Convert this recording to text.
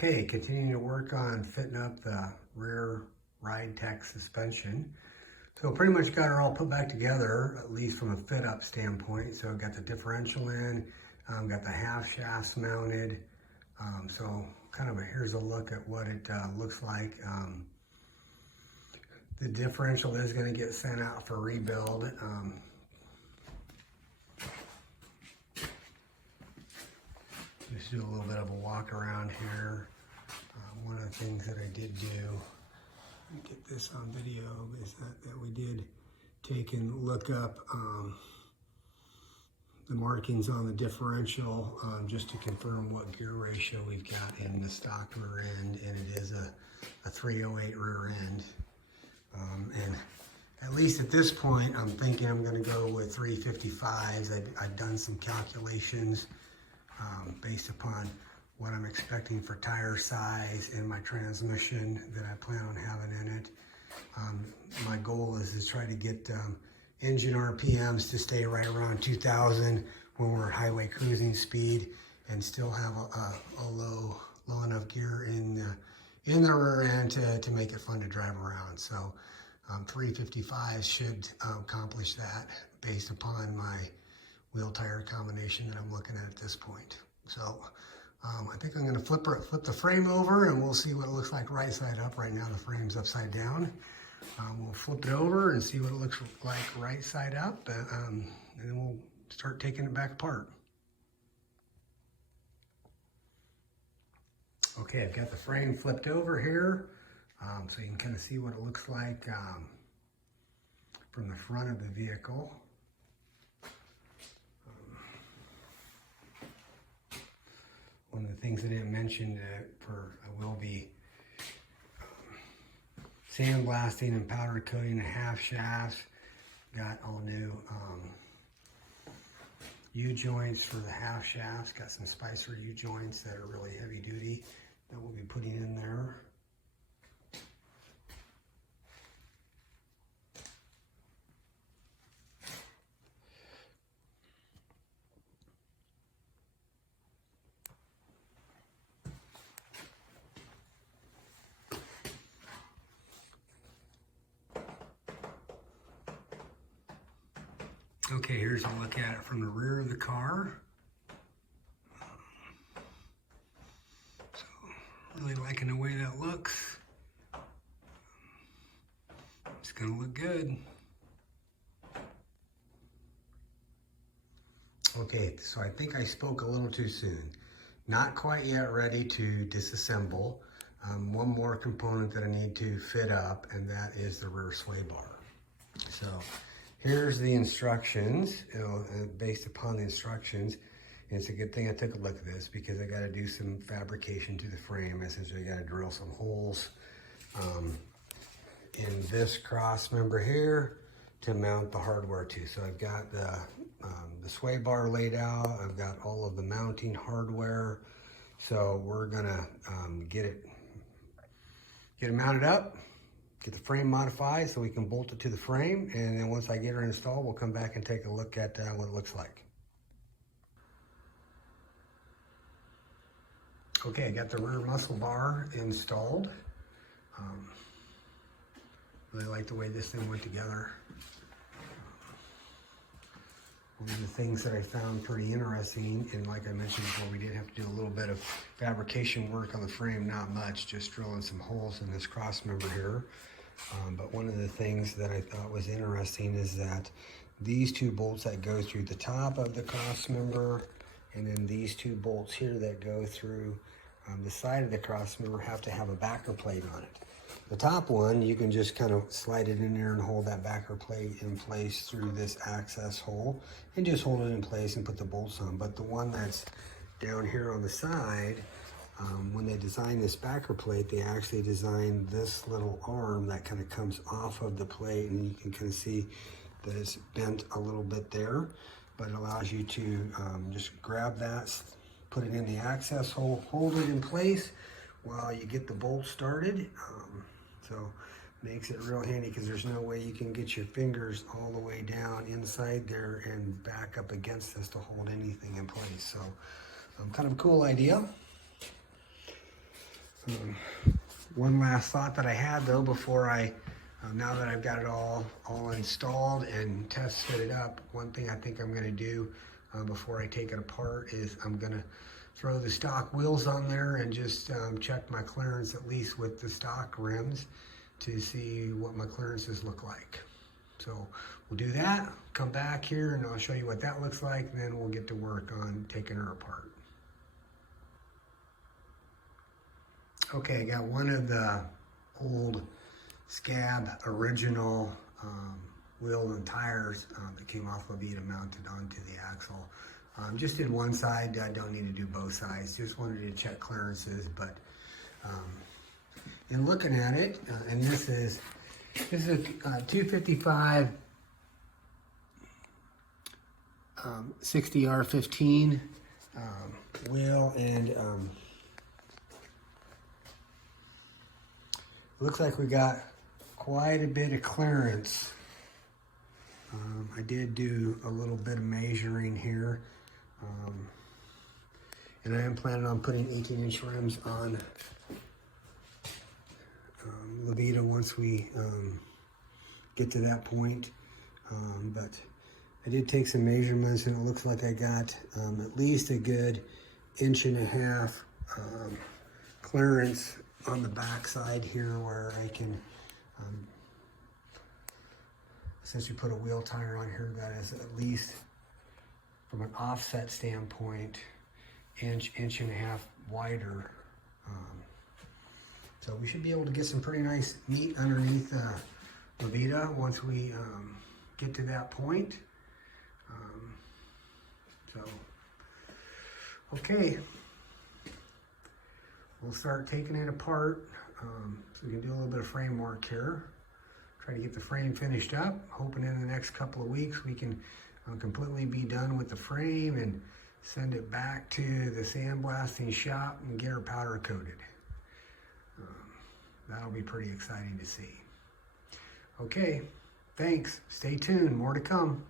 Okay, continuing to work on fitting up the rear Ridetech suspension. So pretty much got her all put back together, at least from a fit up standpoint. So got the differential in, got the half shafts mounted. So kind of here's a look at what it looks like. The differential is going to get sent out for rebuild. Just do a little bit of a walk around here. One of the things that I did do, let me get this on video, is that we did take and look up the markings on the differential just to confirm what gear ratio we've got in the stock rear end, and it is a 308 rear end. And at least at this point, I'm thinking I'm going to go with 355s. I've done some calculations based upon what I'm expecting for tire size and my transmission that I plan on having in it. My goal is to try to get engine RPMs to stay right around 2,000 when we're at highway cruising speed, and still have a low enough gear in the rear end to make it fun to drive around. So 355 should accomplish that based upon my wheel tire combination that I'm looking at this point. So I think I'm going to flip the frame over, and we'll see what it looks like right side up. Right now the frame's upside down. We'll flip it over and see what it looks like right side up, and then we'll start taking it back apart. Okay, I've got the frame flipped over here, so you can kind of see what it looks like from the front of the vehicle. One of the things I didn't mention I will be sandblasting and powder coating the half shafts. Got all new U-joints for the half shafts. Got some Spicer U-joints that are really heavy duty that we'll be putting in there. Okay, here's a look at it from the rear of the car. So, really liking the way that looks. It's gonna look good. Okay, so I think I spoke a little too soon. Not quite yet ready to disassemble. One more component that I need to fit up, and that is the rear sway bar. So here's the instructions. Based upon the instructions, and it's a good thing I took a look at this, because I got to do some fabrication to the frame. Essentially, I got to drill some holes in this cross member here to mount the hardware to. So I've got the sway bar laid out. I've got all of the mounting hardware. So we're gonna get it mounted up, get the frame modified so we can bolt it to the frame, and then once I get her installed, we'll come back and take a look at what it looks like. Okay, I got the rear muscle bar installed. Really like the way this thing went together. One of the things that I found pretty interesting, and like I mentioned before, we did have to do a little bit of fabrication work on the frame, not much, just drilling some holes in this cross member here. But one of the things that I thought was interesting is that these two bolts that go through the top of the cross member, and then these two bolts here that go through the side of the cross member, have to have a backer plate on it. The top one, you can just kind of slide it in there and hold that backer plate in place through this access hole, and just hold it in place and put the bolts on. But the one that's down here on the side, when they designed this backer plate, they actually designed this little arm that kind of comes off of the plate, and you can kind of see that it's bent a little bit there, but it allows you to just grab that, put it in the access hole, hold it in place while you get the bolt started. So makes it real handy, because there's no way you can get your fingers all the way down inside there and back up against this to hold anything in place. So kind of a cool idea. One last thought that I had though before I, now that I've got it all installed and test fitted up, one thing I think I'm going to do before I take it apart is I'm going to throw the stock wheels on there and just check my clearance, at least with the stock rims, to see what my clearances look like. So we'll do that, come back here and I'll show you what that looks like, and then we'll get to work on taking her apart. Okay, I got one of the old scab original wheel and tires that came off Pt2 mounted onto the axle. Just did one side, I don't need to do both sides, just wanted to check clearances, but in looking at it, and this is a 255 60R15 wheel, and looks like we got quite a bit of clearance. I did do a little bit of measuring here, and I am planning on putting 18-inch rims on Pt2 once we get to that point. But I did take some measurements, and it looks like I got at least a good 1.5 inch clearance on the back side here, where I can essentially put a wheel tire on here that is at least, from an offset standpoint, inch and a half wider. So we should be able to get some pretty nice meat underneath Pt2 once we get to that point. Okay, we'll start taking it apart. So we can do a little bit of frame work here. Try to get the frame finished up, hoping in the next couple of weeks we can completely be done with the frame and send it back to the sandblasting shop and get her powder coated. That'll be pretty exciting to see. Okay, thanks. Stay tuned. More to come.